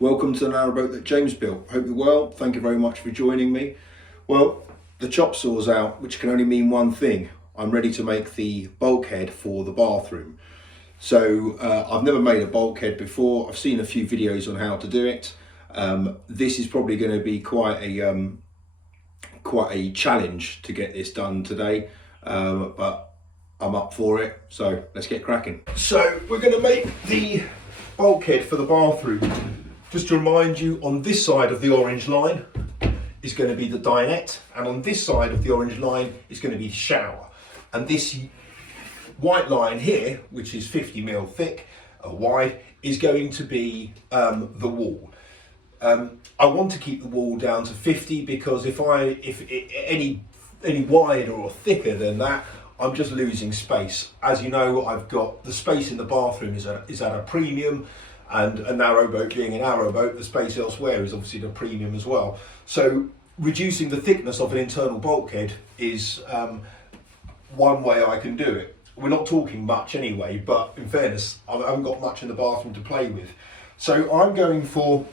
Welcome to the narrowboat that James built. Hope you're well. Thank you very much for joining me. Well, the chop saw's out, which can only mean one thing. I'm ready to make the bulkhead for the bathroom. So I've never made a bulkhead before. I've seen a few videos on how to do it. This is probably going to be quite a challenge to get this done today, but I'm up for it. So let's get cracking. So we're going to make the bulkhead for the bathroom. Just to remind you, on this side of the orange line is going to be the dinette, and on this side of the orange line is going to be the shower. And this white line here, which is 50mm thick, wide, is going to be the wall. I want to keep the wall down to 50 because if any wider or thicker than that, I'm just losing space. As you know, I've got the space in the bathroom is at a premium, and a narrowboat being a narrowboat, the space elsewhere is obviously at a premium as well. So reducing the thickness of an internal bulkhead is one way I can do it. We're not talking much anyway, but in fairness, I haven't got much in the bathroom to play with. So I'm going for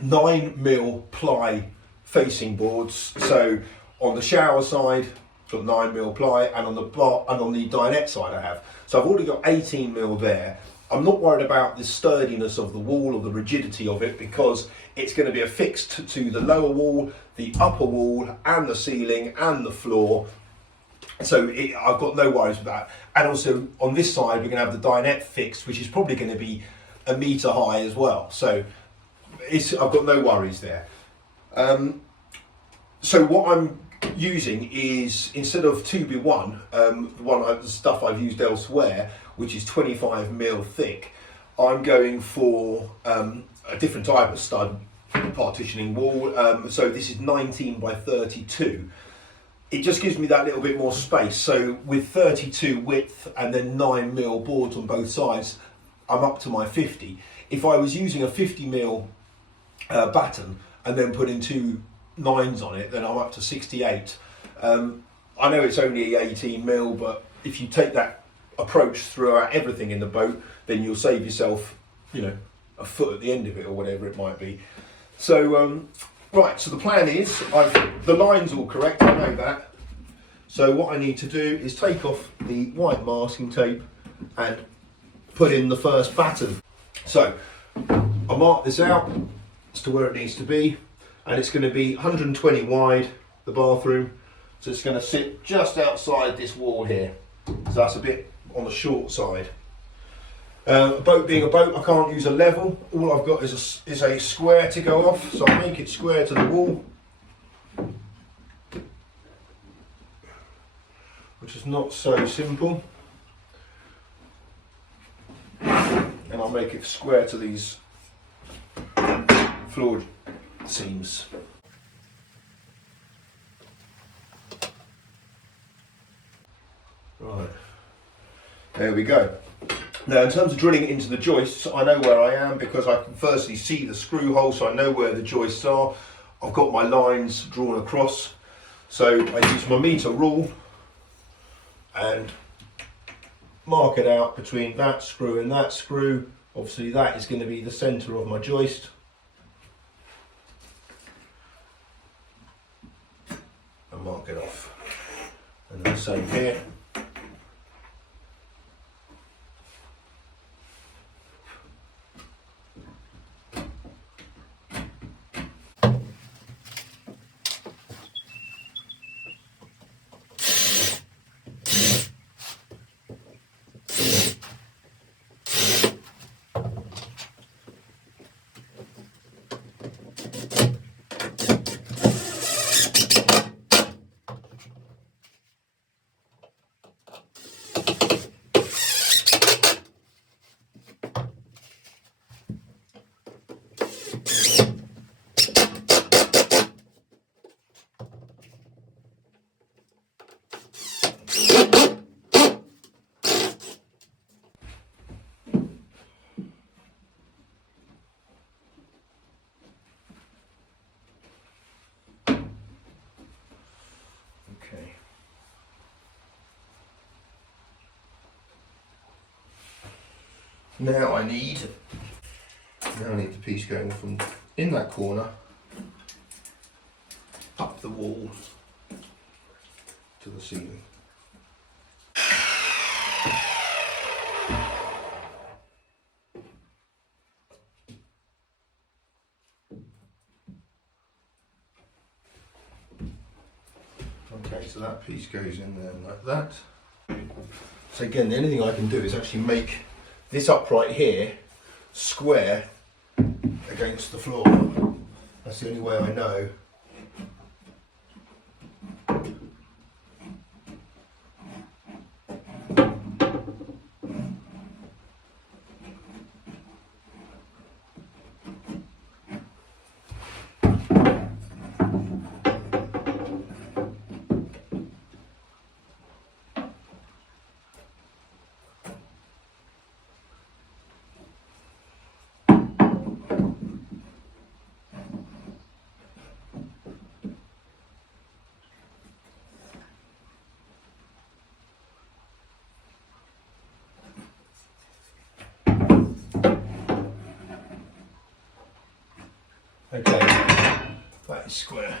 9mm ply facing boards. So on the shower side, got 9mm ply, and on the dinette side I have. So I've already got 18mm there. I'm not worried about the sturdiness of the wall or the rigidity of it because it's going to be affixed to the lower wall, the upper wall, and the ceiling and the floor. So I've got no worries with that. And also on this side we're going to have the dinette fixed, which is probably going to be 1 metre high as well. So I've got no worries there. So what I'm using is, instead of 2B1, the stuff I've used elsewhere, which is 25mm thick, I'm going for a different type of stud partitioning wall. So this is 19 by 32. It just gives me that little bit more space. So with 32 width and then 9mm boards on both sides, I'm up to my 50. If I was using a 50mm batten and then putting 2 9s on it, then I'm up to 68. I know it's only 18mm, but if you take that approach throughout everything in the boat, then you'll save yourself, a foot at the end of it or whatever it might be. So right, so the plan is, the line's all correct, I know that. So what I need to do is take off the white masking tape and put in the first batten. So I mark this out as to where it needs to be, and it's going to be 120 wide, the bathroom. So it's going to sit just outside this wall here. So that's a bit on the short side. A boat being a boat, I can't use a level. All I've got is a square to go off. So I make it square to the wall, which is not so simple. And I'll make it square to these floor seams. Right, there we go. Now in terms of drilling it into the joists, I know where I am because I can firstly see the screw hole, so I know where the joists are. I've got my lines drawn across, so I use my meter rule and mark it out between that screw and that screw. Obviously that is going to be the centre of my joist. And mark it off. And then the same here. Okay. Now I need Now I need the piece going from in that corner up the wall to the ceiling. Okay, so that piece goes in there like that. So again, the only thing I can do is actually make this upright here square against the floor. That's the only way I know. Okay, that is square.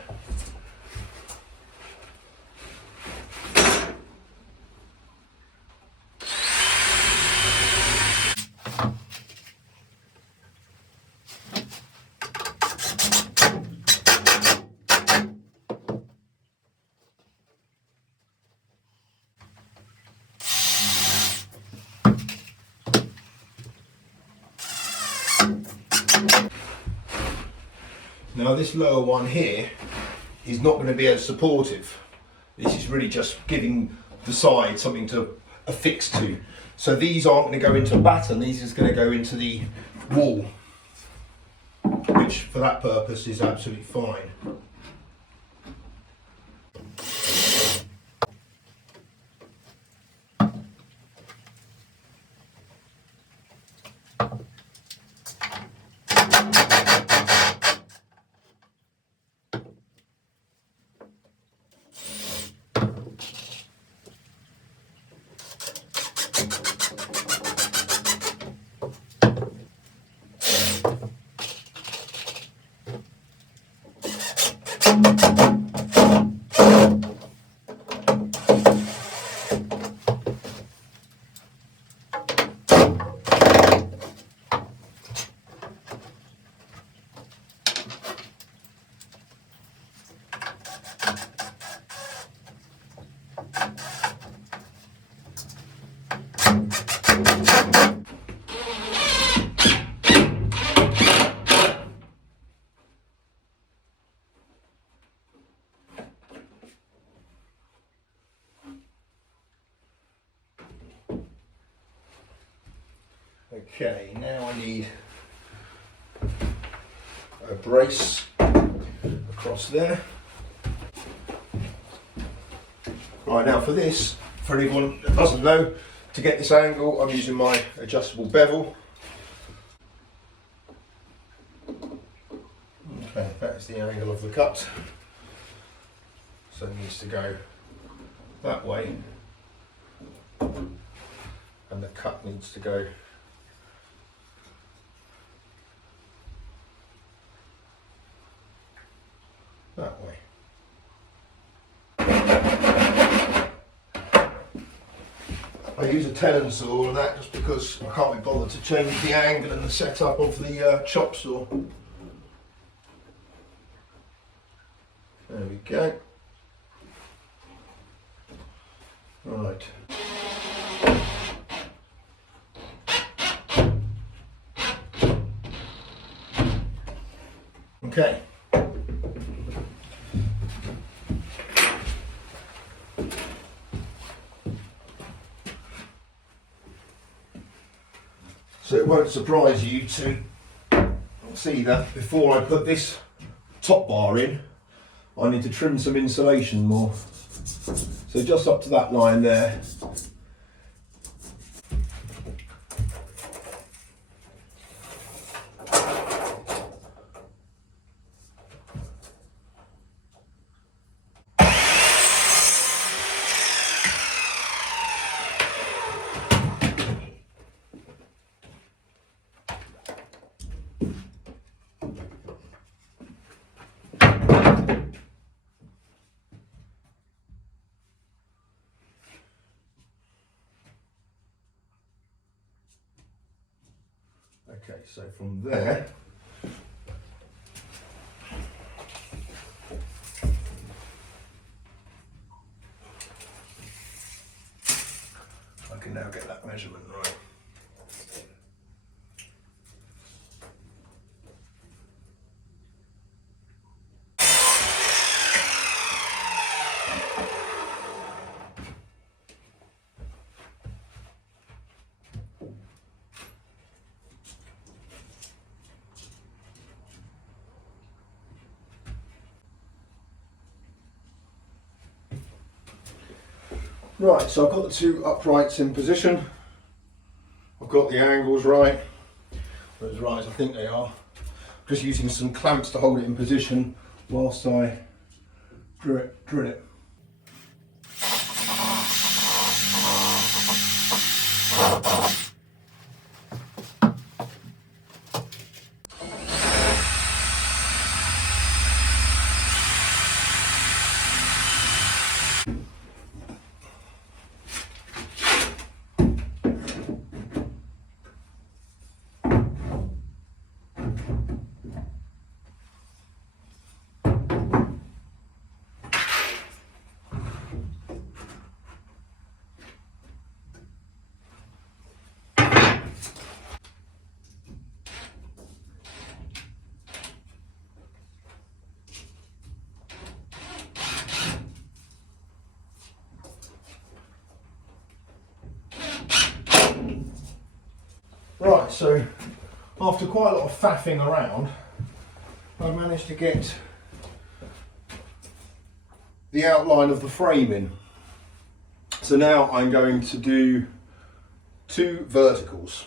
Now this lower one here is not going to be as supportive. This is really just giving the side something to affix to. So these aren't going to go into a batten, these is going to go into the wall, which for that purpose is absolutely fine. Okay, now I need a brace across there. Right, now for this, for anyone that doesn't know, to get this angle I'm using my adjustable bevel. Okay, that's the angle of the cut. So it needs to go that way, and the cut needs to go that way. I use a tenon saw and that just because I can't be bothered to change the angle and the setup of the chop saw. There we go. Right. Okay. So it won't surprise you to see that before I put this top bar in, I need to trim some insulation more. So just up to that line there. so from there, I can now get that measurement right. Right, so I've got the two uprights in position. I've got the angles right, as right as I think they are. Just using some clamps to hold it in position whilst I drill it. Right, so after quite a lot of faffing around, I've managed to get the outline of the frame in. So now I'm going to do two verticals.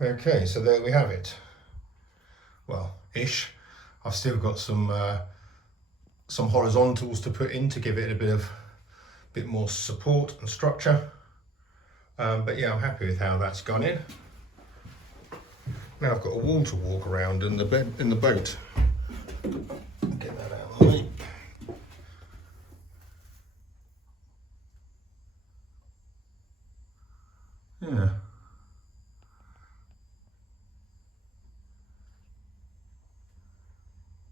Okay, so there we have it. Well, ish. I've still got some horizontals to put in to give it a bit more support and structure. But yeah, I'm happy with how that's gone in. Now I've got a wall to walk around in the boat. Get that out of the way. Yeah.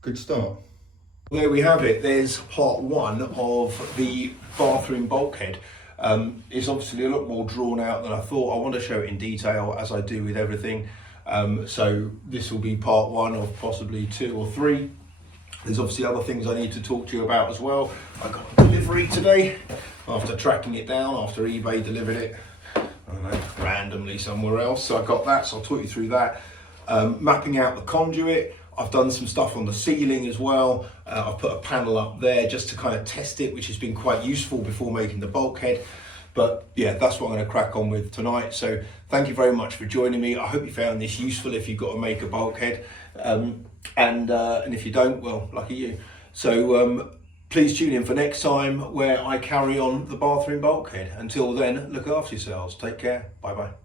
Good start. There we have it. There's part one of the bathroom bulkhead. It's obviously a lot more drawn out than I thought. I want to show it in detail as I do with everything. So this will be part one of possibly 2 or 3. There's obviously other things I need to talk to you about as well. I got a delivery today after tracking it down, after eBay delivered it, I don't know, randomly somewhere else. So I got that, so I'll talk you through that. Mapping out the conduit. I've done some stuff on the ceiling as well. I've put a panel up there just to kind of test it, which has been quite useful before making the bulkhead. But yeah, that's what I'm going to crack on with tonight. So thank you very much for joining me. I hope you found this useful if you've got to make a bulkhead. And if you don't, well, lucky you. So please tune in for next time where I carry on the bathroom bulkhead. Until then, look after yourselves. Take care. Bye bye.